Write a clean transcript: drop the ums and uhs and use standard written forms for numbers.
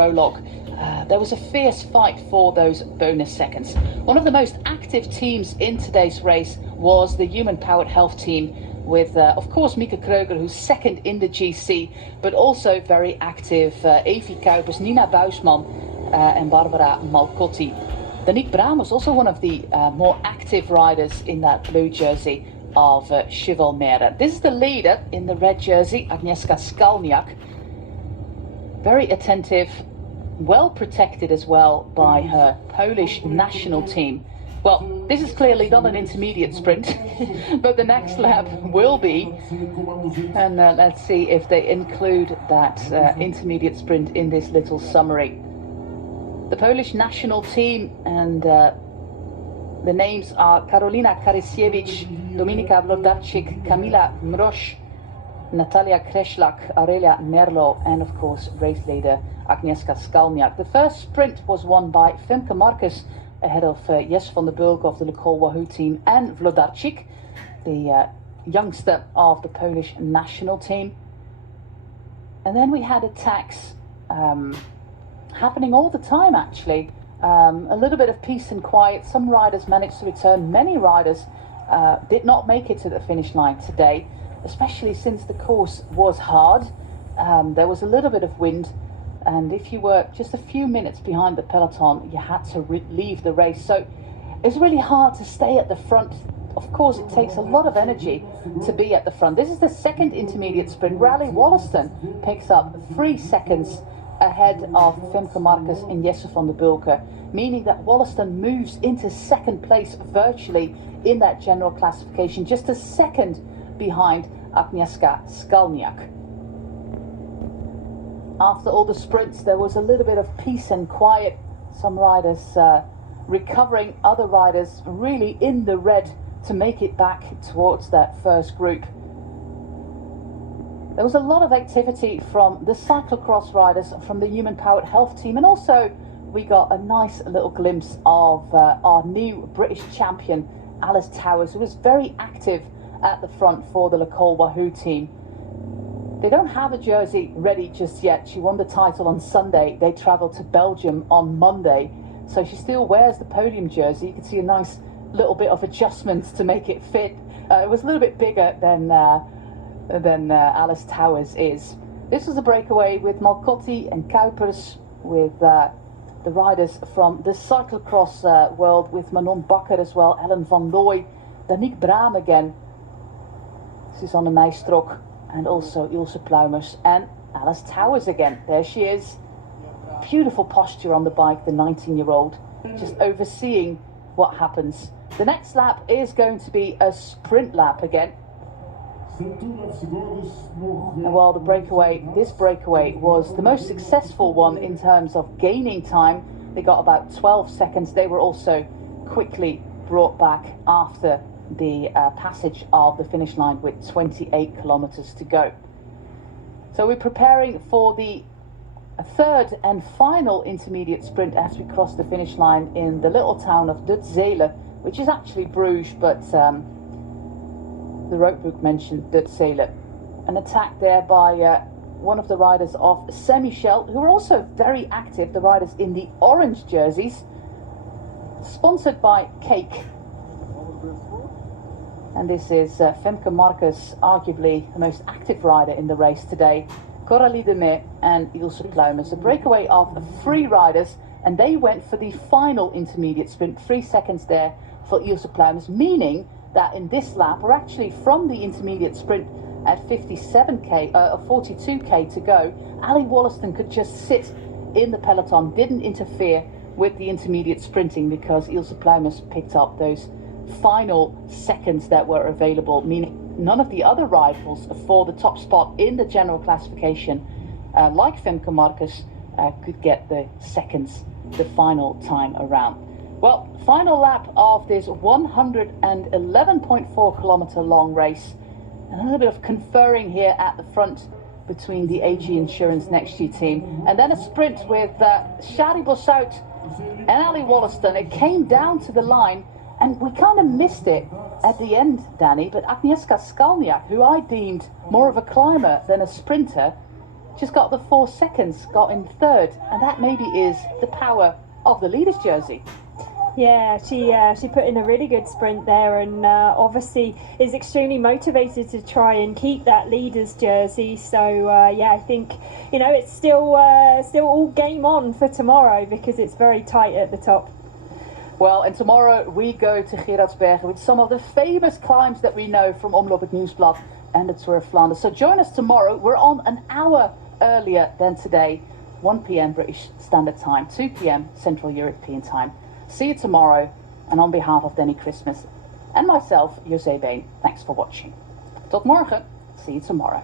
prologue. There was a fierce fight for those bonus seconds. One of the most active teams in today's race was the human-powered health team with, of course, Mieke Kreuger, who's second in the GC, but also very active Evie Kuipers, Nina Buisman and Barbara Malcotti. Danique Braam was also one of the more active riders in that blue jersey of Cheval Mare. This is the leader in the red jersey, Agnieszka Skalniak. Very attentive, well protected as well by her Polish national team. Well, this is clearly not an intermediate sprint, but the next lap will be. And let's see if they include that intermediate sprint in this little summary. The Polish national team, and the names are Karolina Karysiewicz, Dominika Wlodarczyk, Kamila Mroz, Natalia Kreslak, Aurelia Merlo, and of course race leader Agnieszka Skalniak. The first sprint was won by Femke Marcus ahead of Jesse van der Bulk of the Le Col Wahoo team and Wlodarczyk, the youngster of the Polish national team. And then we had attacks happening all the time, actually. A little bit of peace and quiet. Some riders managed to return. Many riders did not make it to the finish line today, especially since the course was hard. There was a little bit of wind, and if you were just a few minutes behind the peloton, you had to leave the race. So it's really hard to stay at the front. Of course, it takes a lot of energy to be at the front. This is the second intermediate sprint. Raleigh Wollaston picks up 3 seconds ahead of Femke Marcus and Jesse van der Bulk, meaning that Wollaston moves into second place virtually in that general classification, just a second behind Agnieszka Skalniak. After all the sprints, there was a little bit of peace and quiet. Some riders recovering, other riders really in the red to make it back towards that first group. There was a lot of activity from the cyclocross riders, from the human-powered health team, and also we got a nice little glimpse of our new British champion, Alice Towers, who was very active at the front for the Le Col Wahoo team. They don't have a jersey ready just yet. She won the title on Sunday. They travelled to Belgium on Monday, so she still wears the podium jersey. You can see a nice little bit of adjustments to make it fit. It was a little bit bigger than Alice Towers is. This was a breakaway with Malcotti and Kuipers, with the riders from the cyclocross world, with Manon Bakker as well, Ellen van Looy, Danique Braam again, Susanne Meijstrock, and also Ilse Pluimers, and Alice Towers again. There she is. Beautiful posture on the bike, the 19-year-old, just overseeing what happens. The next lap is going to be a sprint lap again. And while this breakaway was the most successful one in terms of gaining time, they got about 12 seconds. They were also quickly brought back after the passage of the finish line with 28 kilometers to go. So we're preparing for the third and final intermediate sprint as we cross the finish line in the little town of Dutzele, which is actually Bruges, but the roadbook mentioned Dutzele. An attack there by one of the riders of Saint-Michel, who are also very active, the riders in the orange jerseys, sponsored by Cake. And this is Femke Marcus, arguably the most active rider in the race today, Coralie de Mee and Ilse Pluimers. A breakaway of 3 riders, and they went for the final intermediate sprint, 3 seconds there for Ilse Pluimers, meaning that in this lap, we're actually from the intermediate sprint at 42k to go. Ali Wollaston could just sit in the peloton, didn't interfere with the intermediate sprinting, because Ilse Pluimers picked up those final seconds that were available, meaning none of the other rivals for the top spot in the general classification, like Femke Marcus, could get the seconds the final time around. Well, final lap of this 111.4 kilometer long race. A little bit of conferring here at the front between the AG Insurance Next Year team, and then a sprint with Shari Bosshout and Ali Wollaston. It came down to the line, and we kind of missed it at the end, Danny, but Agnieszka Skalniak, who I deemed more of a climber than a sprinter, She's got the 4 seconds, got in third, and that maybe is the power of the leader's jersey. Yeah, she put in a really good sprint there, and obviously is extremely motivated to try and keep that leader's jersey. So yeah, I think it's still all game on for tomorrow because it's very tight at the top. Well, and tomorrow we go to Gerardsbergen with some of the famous climbs that we know from Omloop het Nieuwsblad and the Tour of Flanders. So join us tomorrow. We're on an hour earlier than today, 1 p.m. British Standard Time, 2 p.m. Central European Time. See you tomorrow, and on behalf of Danny Christmas and myself, José Been, thanks for watching. Tot morgen. See you tomorrow.